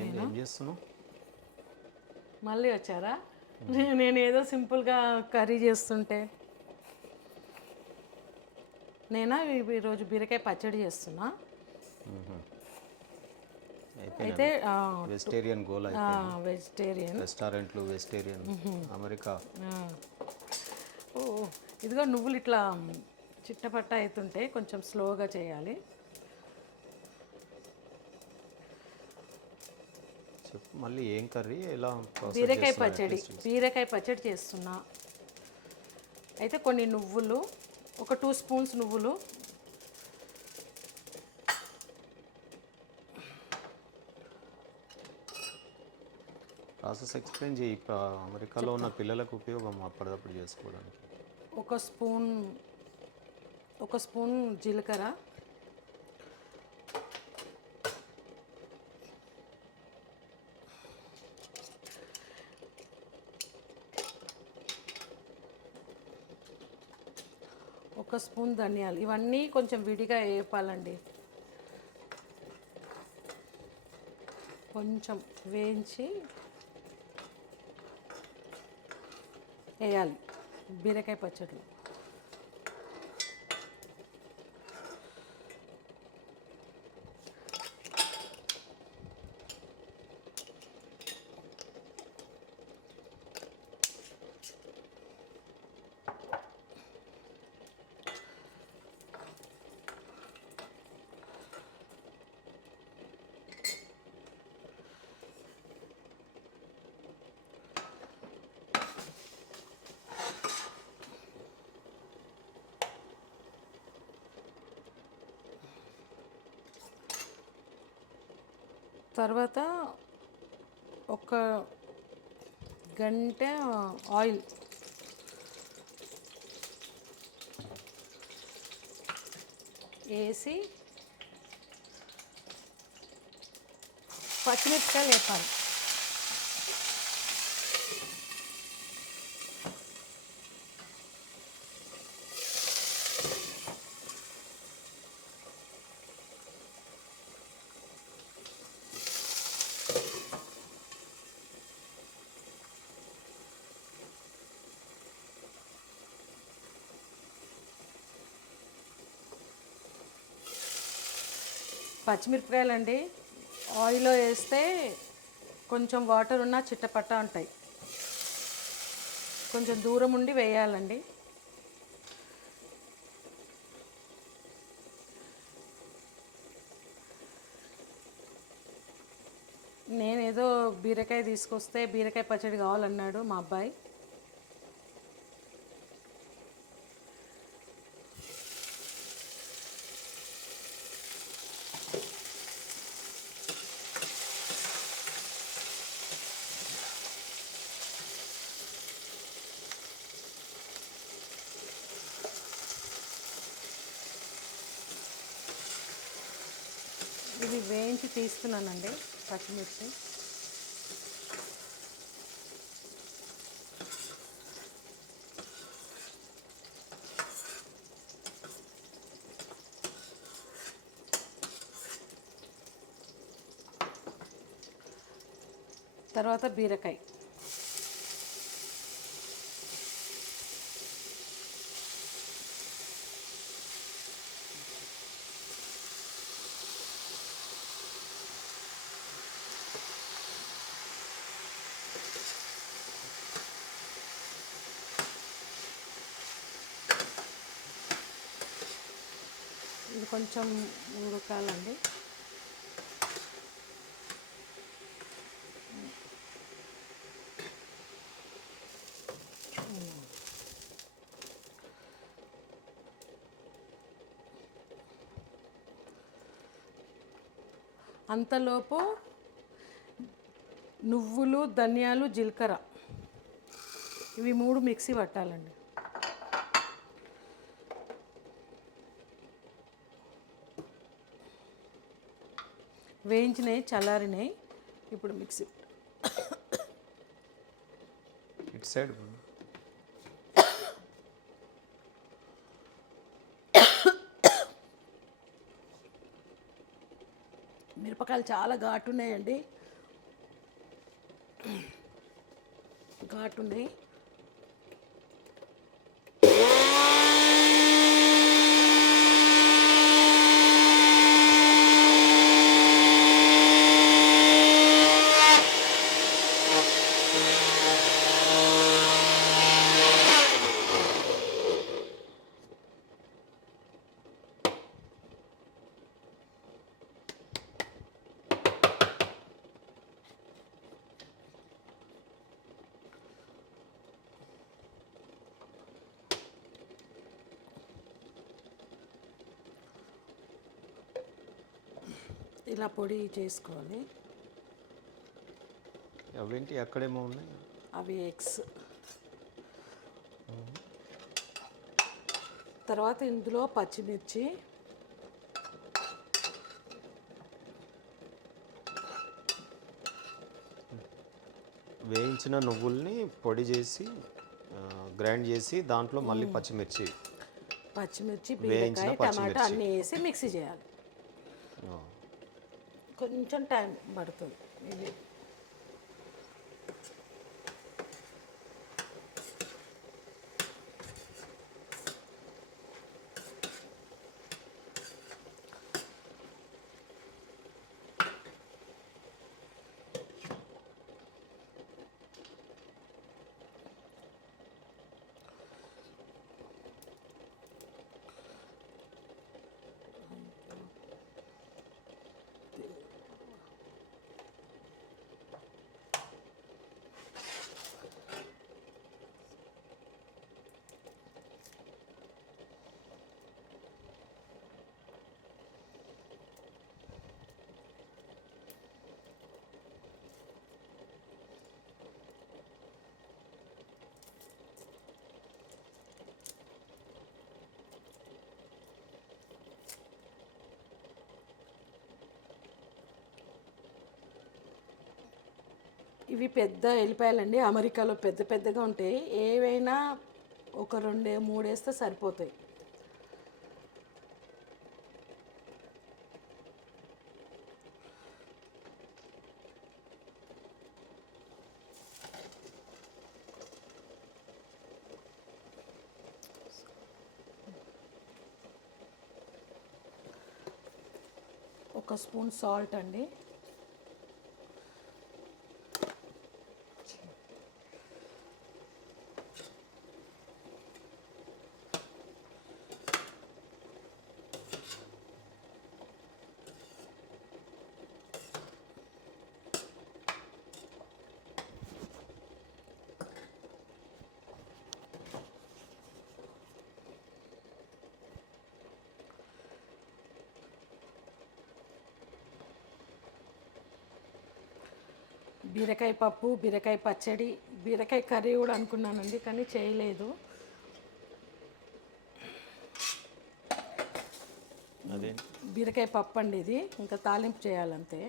ఏం చేస్తున్నావు? మళ్ళీ వచ్చారా? నేను ఏదో సింపుల్గా కర్రీ చేస్తుంటే ఈరోజు బీరకాయ పచ్చడి చేస్తున్నా. అయితే వెజిటేరియన్ గోల్ అయిపోయింది. వెజిటేరియన్. రెస్టారెంట్లు వెజిటేరియన్. అమెరికా ఓ ఇదిగో నువ్వులు ఇట్లా చిట్టపట్ట అవుతుంటే కొంచెం స్లోగా చేయాలి. చెప్పు మళ్ళీ ఏం కర్రీ ఎలా బీరకాయ పచ్చడి చేస్తున్నా. అయితే కొన్ని నువ్వులు, ఒక 2 స్పూన్స్ నువ్వులు, ప్రాసెస్ ఎక్స్ప్లెయిన్ చేయి. అమెరికాలో ఉన్న పిల్లలకు ఉపయోగం అప్పటిదప్పుడు చేసుకోవడానికి. ఒక స్పూన్ జీలకర్ర, ఒక స్పూన్ ధనియాలు. ఇవన్నీ కొంచెం విడిగా వేపాలండి. కొంచెం వేయించి వేయాలి బీరకాయ పచ్చడిలో. తర్వాత ఒక గంట ఆయిల్ వేసి పచ్చిమిరపకాయలు వేపాలి. పచ్చిమిరపకాయలు అండి ఆయిల్లో వేస్తే కొంచెం వాటర్ ఉన్నా చిట్టపట్ట ఉంటాయి. కొంచెం దూరం ఉండి వేయాలండి. నేనేదో బీరకాయ తీసుకొస్తే బీరకాయ పచ్చడి కావాలన్నాడు మా అబ్బాయి. ఇది వేయించి తీస్తున్నానండి పచ్చిమిర్చి. తర్వాత బీరకాయ. ఇది కొంచెం ఉడకాలండి. అంతలోపు నువ్వులు, ధనియాలు, జీలకర్ర ఇవి 3 మిక్సీ పట్టాలండి. వేయించినవి చల్లారినాయి. ఇప్పుడు మిక్సీ. ఇటు సైడ్ మిరపకాయలు చాలా ఘాటు ఉన్నాయండి. ఘాటు ఉన్నాయి. ఇలా పొడి చేసుకోవాలి. అవేంటి అక్కడేమో ఉన్నాయి? అవి ఎగ్స్. తర్వాత ఇందులో పచ్చిమిర్చి, వేయించిన నువ్వుల్ని పొడి చేసి గ్రైండ్ చేసి దాంట్లో మళ్ళీ పచ్చిమిర్చి బీరకాయ, టమాటా అన్నీ వేసి మిక్సీ చేయాలి. ఆ, కొంచెం టైం పడుతుంది ఇది. ఇవి పెద్ద ఎల్లిపాయలండి, అమెరికాలో పెద్ద పెద్దగా ఉంటాయి. ఏవైనా ఒక 2 3 వేస్తే సరిపోతాయి. ఒక స్పూన్ సాల్ట్ అండి. బీరకాయ పప్పు, బీరకాయ పచ్చడి, బీరకాయ కర్రీ కూడా అనుకున్నానండి, కానీ చేయలేదు. అదే బీరకాయ పప్పు అండి ఇది, ఇంకా తాలింపు చేయాలంతే.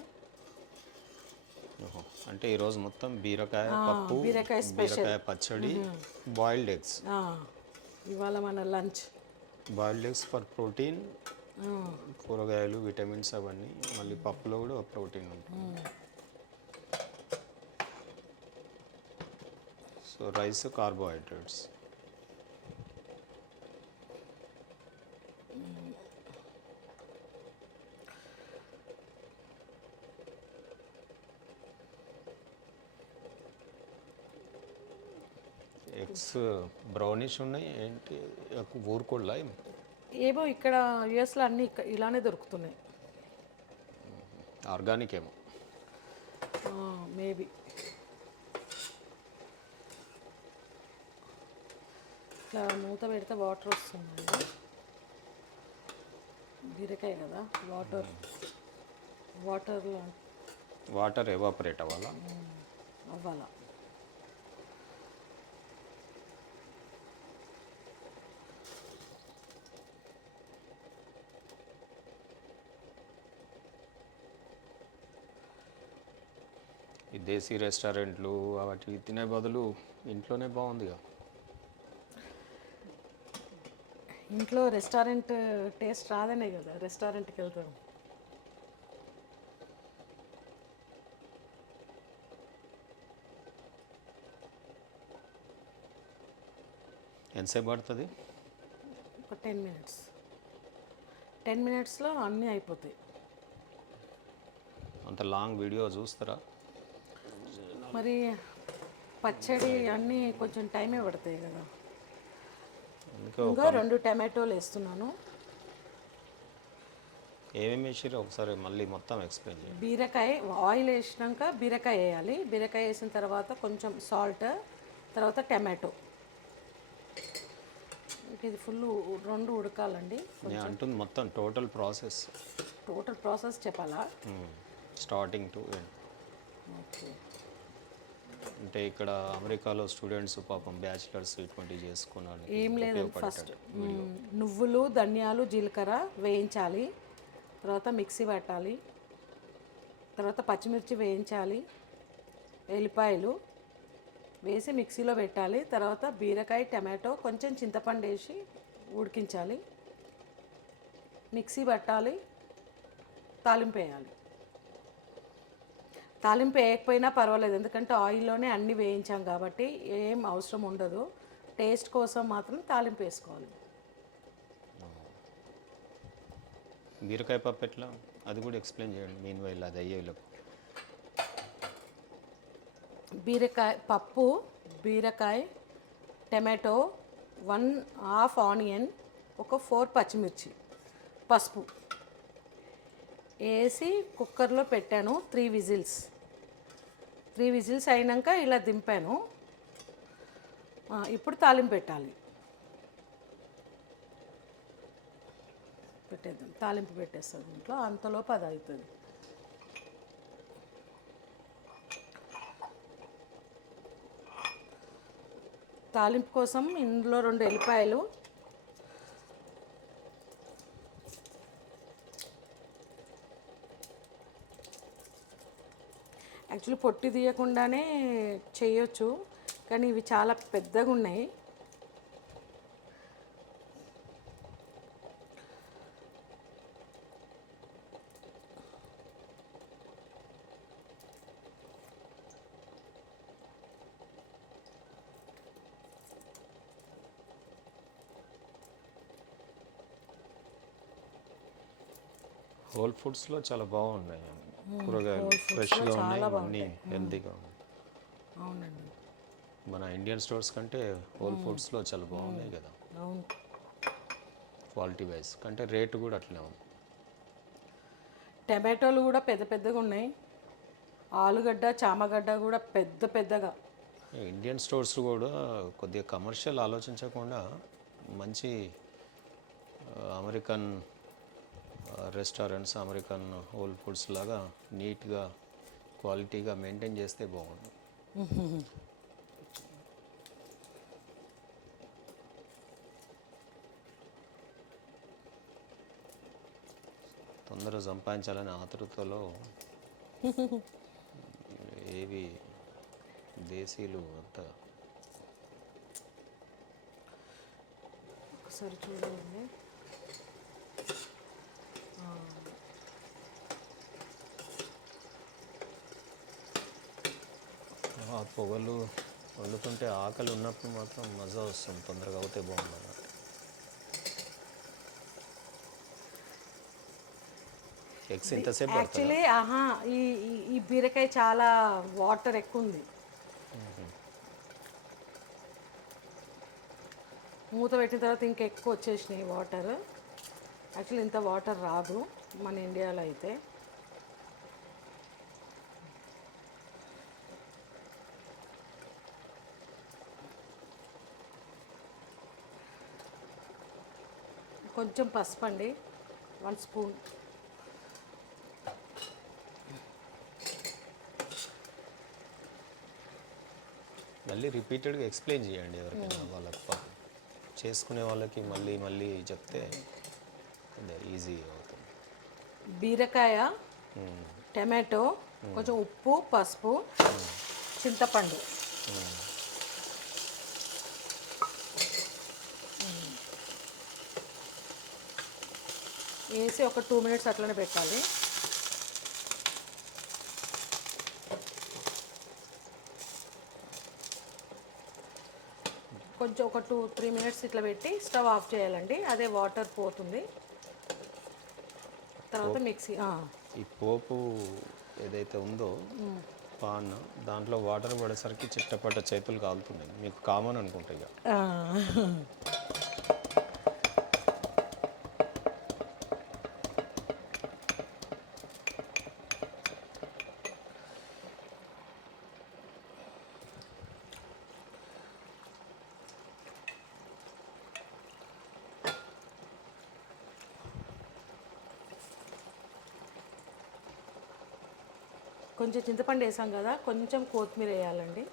ఓహో, అంటే ఈరోజు మొత్తం బీరకాయ పప్పు, బీరకాయ స్పెషల్. బీరకాయ పచ్చడి, బాయిల్డ్ ఎగ్స్. ఇవాళ మన lunch. Boiled eggs for protein, కూరగాయలు, విటమిన్స్ అవన్నీ. మళ్ళీ పప్పులో కూడా ప్రోటీన్ ఉంటుంది. So rice carbohydrates. Eggs brownish ఉన్నాయి. ఏంటి ఊరుకోళ్ళ? ఏమో ఇక్కడ యుఎస్లో అన్నీ ఇలానే దొరుకుతున్నాయి. ఆర్గానిక్ ఏమో మేబీ. ఇట్లా మూత పెడితే వాటర్ వస్తుందండి. బీరకాయ కదా, వాటర్ ఎవాపరేట్ అవ్వాలా? అవ్వాలా. ఈ దేశీ రెస్టారెంట్లు వాటికి తినే బదులు ఇంట్లోనే బాగుందిగా. ఇంట్లో రెస్టారెంట్ టేస్ట్ రాదనే కదా రెస్టారెంట్కి వెళ్తాం. ఎంతసేపు పడుతుంది? ఒక 10 మినిట్స్. 10 మినిట్స్లో అన్నీ అయిపోతాయి. అంత లాంగ్ వీడియో చూస్తారా? మరి పచ్చడి అన్నీ కొంచెం టైమే పడతాయి కదా. అందుకే ఇంకా 2 టమాటోలు వేస్తున్నాను. ఏమేమి వేసిర్రు ఒకసారి మళ్ళీ మొత్తం ఎక్స్ప్లెయిన్ చేయండి. బీరకాయ ఆయిల్ వేసినాక బీరకాయ వేయాలి. బీరకాయ వేసిన తర్వాత కొంచెం సాల్ట్, తర్వాత టమాటో. ఇది ఫుల్ 2 ఉడకాలండి. నేను అంటుంది మొత్తం టోటల్ ప్రాసెస్. టోటల్ ప్రాసెస్ చెప్పాలా? Starting to end. ఓకే. అంటే ఇక్కడ అమెరికాలో స్టూడెంట్స్ పాపం బ్యాచిలర్స్ ఇటువంటివి చేసుకున్నారు. ఏం లేదండి. ఫస్ట్ నువ్వులు, ధనియాలు, జీలకర్ర వేయించాలి. తర్వాత మిక్సీ పట్టాలి. తర్వాత పచ్చిమిర్చి వేయించాలి. ఎల్లిపాయలు వేసి మిక్సీలో పెట్టాలి. తర్వాత బీరకాయ, టమాటో, కొంచెం చింతపండు వేసి ఉడికించాలి. మిక్సీ పట్టాలి. తాలింపు వేయాలి. తాలింపు వేయకపోయినా పర్వాలేదు, ఎందుకంటే ఆయిల్లోనే అన్నీ వేయించాం కాబట్టి ఏం అవసరం ఉండదు. టేస్ట్ కోసం మాత్రం తాలింపు వేసుకోవాలి. బీరకాయ పప్పు ఎట్లా, అది కూడా ఎక్స్ప్లెయిన్ చేయండి. మీన్ వైల్ అది అయ్యేలోపు. బీరకాయ పప్పు, బీరకాయ, టమాటో, 1/2 ఆనియన్, ఒక 4 పచ్చిమిర్చి, పసుపు వేసి కుక్కర్లో పెట్టాను. 3 విజిల్స్. 3 విజిల్స్ అయినాక ఇలా దింపాను. ఇప్పుడు తాలింపు పెట్టాలి. పెట్టేద్దాం. తాలింపు పెట్టేస్తుంది ఇంట్లో, అంతలోపు అది అవుతుంది. తాలింపు కోసం ఇందులో 2 ఎల్లిపాయలు, యాక్చువల్లీ పొట్టి తీయకుండానే చేయొచ్చు, కానీ ఇవి చాలా పెద్దగా ఉన్నాయి. హోల్ ఫుడ్స్లో చాలా బాగున్నాయి కూరగాయలు, ఫ్రెష్గా ఉన్నాయి, అన్నీ హెల్తీగా ఉన్నాయి. అవునండి. మన ఇండియన్ స్టోర్స్ కంటే హోల్ ఫుడ్స్లో చాలా బాగున్నాయి కదా. అవును. క్వాలిటీ వైజ్ కంటే రేటు కూడా అట్లనే ఉంది. టమాటోలు కూడా పెద్ద పెద్దగా ఉన్నాయి. ఆలుగడ్డ, చామగడ్డ కూడా పెద్ద పెద్దగా. ఇండియన్ స్టోర్స్ కూడా కొద్దిగా కమర్షియల్ ఆలోచించకుండా మంచి American restaurants, American whole foods లాగా నీట్గా క్వాలిటీగా మెయింటైన్ చేస్తే బాగుంది. తొందరగా సంపాదించాలని ఆతృతలో ఏవి దేశీయులు అంతా. ఒకసారి చూడండి. ఆ పొగలు వండుతుంటే ఆకలి ఉన్నప్పుడు మాత్రం మజా వస్తుంది. తొందరగా అవుతే బాగుంది అన్నట్టు. ఎగ్స్ ఇంతసేపు యాక్చువల్లీ ఈ ఈ బీరకాయ చాలా వాటర్ ఎక్కువ ఉంది. మూత పెట్టిన తర్వాత ఇంకా ఎక్కువ వచ్చేసినాయి వాటర్. యాక్చువల్లీ ఇంత వాటర్ రాదు మన ఇండియాలో అయితే. కొంచెం పసుపు అండి, 1 స్పూన్. మళ్ళీ రిపీటెడ్గా ఎక్స్ప్లెయిన్ చేయండి ఎవరికైనా, వాళ్ళకి చేసుకునే వాళ్ళకి మళ్ళీ మళ్ళీ చెప్తే ఈజీ అవుతుంది. బీరకాయ, టమాటో, కొంచెం ఉప్పు, పసుపు, చింతపండు, వేసి ఒక 2 మినిట్స్ అట్లనే పెట్టాలి. కొంచెం ఒక 2-3 మినిట్స్ ఇట్లా పెట్టి స్టవ్ ఆఫ్ చేయాలండి. అదే వాటర్ పోతుంది. తర్వాత మిక్సీ ఈ పోపు ఏదైతే ఉందో పాన్, దాంట్లో వాటర్ పడేసరికి చిట్టపట్ట చేతులు కాలుతున్నాయి. మీకు కామన్ అనుకుంటా ఇక. కొంచెం చింతపండు వేసాం కదా, కొంచెం కొత్తిమీర వేయాలండి.